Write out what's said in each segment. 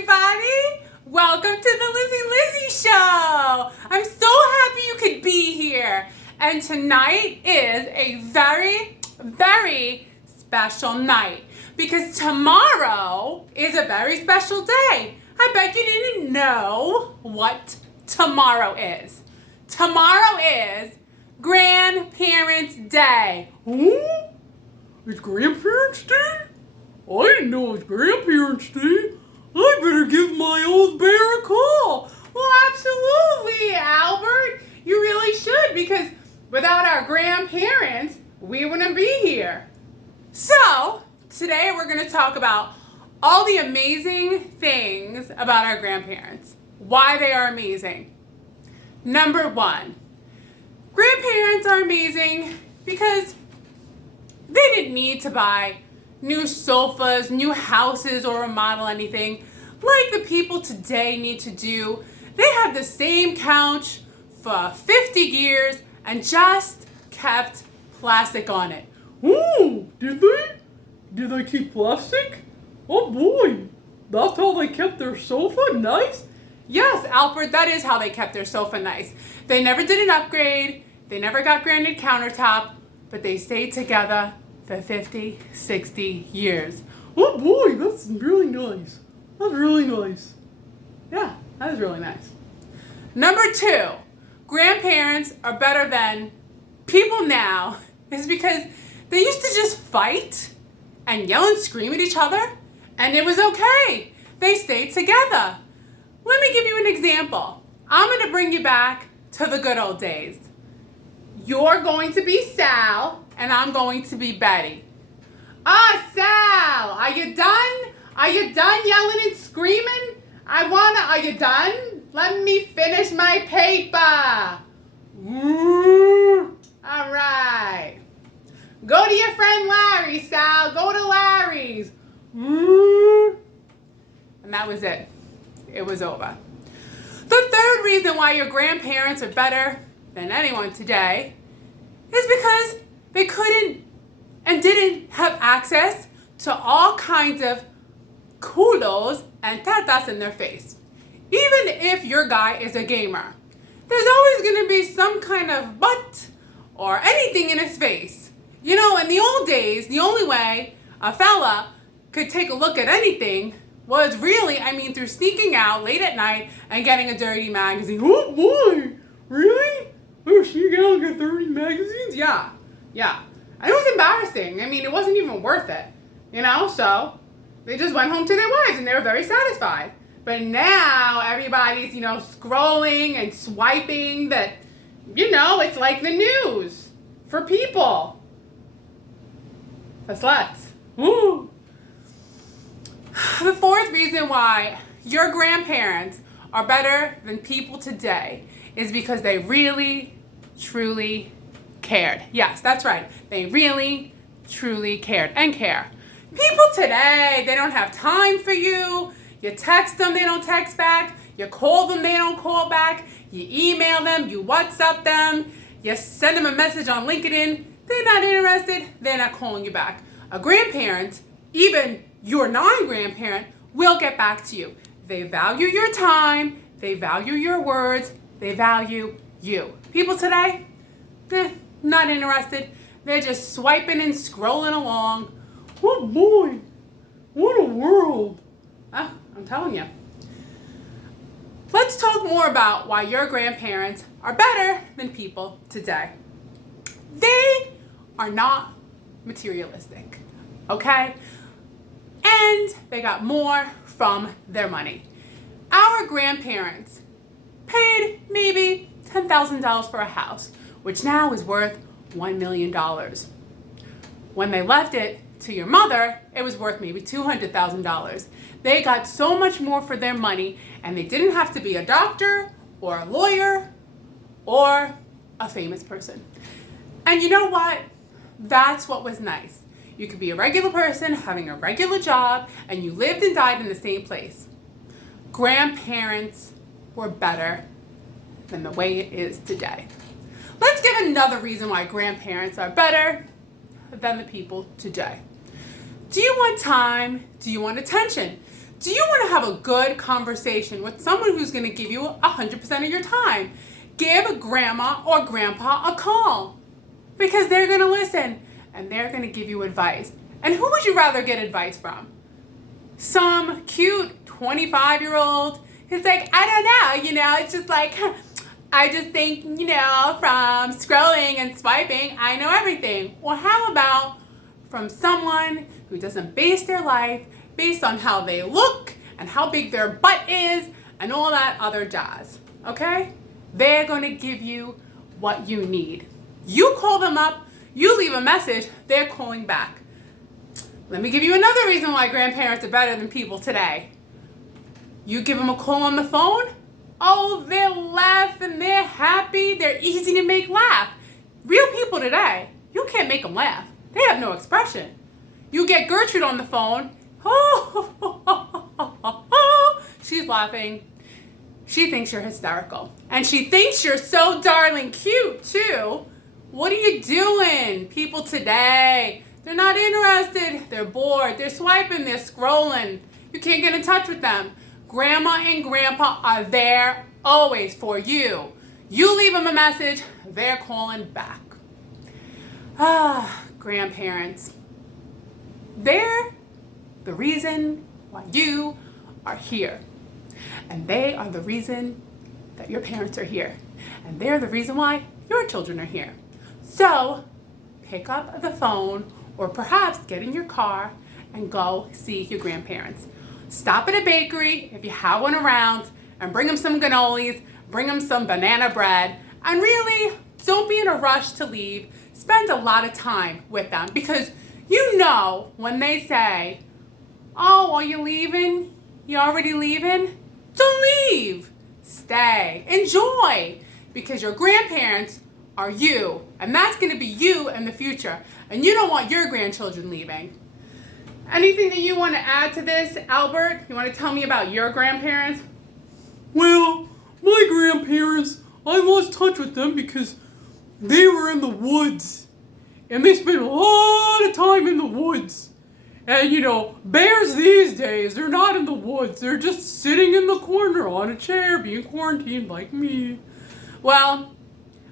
everybody! Welcome to the Lizzie Show! I'm so happy you could be here. And tonight is a very, very special night because tomorrow is a very special day. I bet you didn't know what tomorrow is. Tomorrow is Grandparents' Day. Oh? It's Grandparents' Day? I didn't know it was Grandparents' Day. I better give my old bear a call. Well, absolutely, Albert. You really should, because without our grandparents, we wouldn't be here. So, today we're going to talk about all the amazing things about our grandparents. Why they are amazing. Number one, grandparents are amazing because they didn't need to buy new sofas, new houses, or remodel anything like the people today need to do. They had the same couch for 50 years and just kept plastic on it. Oh, did they? Did they keep plastic? Oh boy, that's how they kept their sofa nice? Yes, Albert, that is how they kept their sofa nice. They never did an upgrade, they never got granite countertop, but they stayed together for 50, 60 years. Oh boy, that's really nice. That's really nice. Yeah, that is really nice. Number two, grandparents are better than people now is because they used to just fight and yell and scream at each other, and it was okay. They stayed together. Let me give you an example. I'm going to bring you back to the good old days. You're going to be Sal, and I'm going to be Betty. Sal, are you done? Are you done yelling and screaming? Are you done? Let me finish my paper. All right. Go to your friend Larry, Sal. Go to Larry's. And that was it. It was over. The third reason why your grandparents are better than anyone today is because they couldn't and didn't have access to all kinds of culos and tatas in their face. Even if your guy is a gamer, there's always going to be some kind of butt or anything in his face. You know, in the old days, the only way a fella could take a look at anything was really, through sneaking out late at night and getting a dirty magazine. Oh boy, really? Oh, sneak out and get 30 magazines? Yeah. And it was embarrassing. It wasn't even worth it. So they just went home to their wives and they were very satisfied. But now everybody's, scrolling and swiping that, it's like the news for people. For sluts. Oh. The fourth reason why your grandparents are better than people today is because they really, truly cared. Yes, that's right. They really, truly cared and care. People today, they don't have time for you. You text them, they don't text back. You call them, they don't call back. You email them, you WhatsApp them. You send them a message on LinkedIn. They're not interested. They're not calling you back. A grandparent, even your non-grandparent, will get back to you. They value your time. They value your words. They value you. People today, not interested. They're just swiping and scrolling along. Oh boy, what a world. I'm telling you. Let's talk more about why your grandparents are better than people today. They are not materialistic, okay? And they got more from their money. Our grandparents paid maybe $10,000 for a house, which now is worth $1 million. When they left it to your mother, it was worth maybe $200,000. They got so much more for their money, and they didn't have to be a doctor or a lawyer or a famous person. And you know what? That's what was nice. You could be a regular person having a regular job, and you lived and died in the same place. Grandparents were better than the way it is today. Let's give another reason why grandparents are better than the people today. Do you want time? Do you want attention? Do you want to have a good conversation with someone who's going to give you 100% of your time? Give grandma or grandpa a call because they're going to listen and they're going to give you advice. And who would you rather get advice from? Some cute 25-year-old who's like, I don't know, it's just like, I just think, from scrolling and swiping, I know everything. Or how about from someone who doesn't base their life based on how they look and how big their butt is and all that other jazz, okay? They're going to give you what you need. You call them up, you leave a message, they're calling back. Let me give you another reason why grandparents are better than people today. You give them a call on the phone, oh, they're laughing, they're happy, they're easy to make laugh. Real people today, you can't make them laugh. They have no expression. You get Gertrude on the phone, she's laughing. She thinks you're hysterical. And she thinks you're so darling cute, too. What are you doing? People today, they're not interested. They're bored. They're swiping. They're scrolling. You can't get in touch with them. Grandma and grandpa are there always for you. You leave them a message, they're calling back. Grandparents. They're the reason why you are here. And they are the reason that your parents are here. And they're the reason why your children are here. So pick up the phone or perhaps get in your car and go see your grandparents. Stop at a bakery if you have one around and bring them some cannolis, bring them some banana bread, and really don't be in a rush to leave. Spend a lot of time with them because when they say, oh, are you leaving? You already leaving? Don't leave. Stay. Enjoy. Because your grandparents are you. And that's going to be you in the future. And you don't want your grandchildren leaving. Anything that you want to add to this, Albert? You want to tell me about your grandparents? Well, my grandparents, I lost touch with them because they were in the woods. And they spent a lot of time in the woods. And bears these days, they're not in the woods. They're just sitting in the corner on a chair being quarantined like me. Well,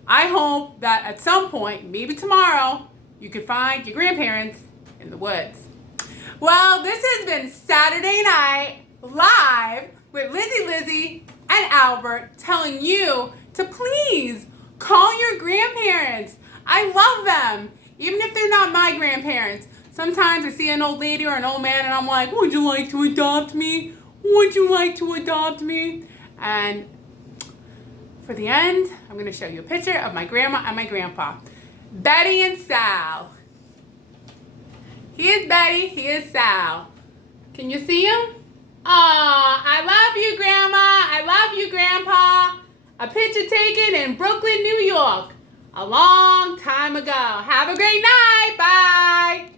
I hope that at some point, maybe tomorrow, you could find your grandparents in the woods. Well, this has been Saturday Night Live with Lizzie and Albert telling you to please call your grandparents. I love them, even if they're not my grandparents. Sometimes I see an old lady or an old man and I'm like, would you like to adopt me? Would you like to adopt me? And for the end, I'm going to show you a picture of my grandma and my grandpa. Betty and Sal. Here's Betty, here's Sal. Can you see them? Aw, I love you, Grandma. I love you, Grandpa. A picture taken in Brooklyn, New York, a long time ago. Have a great night. Bye.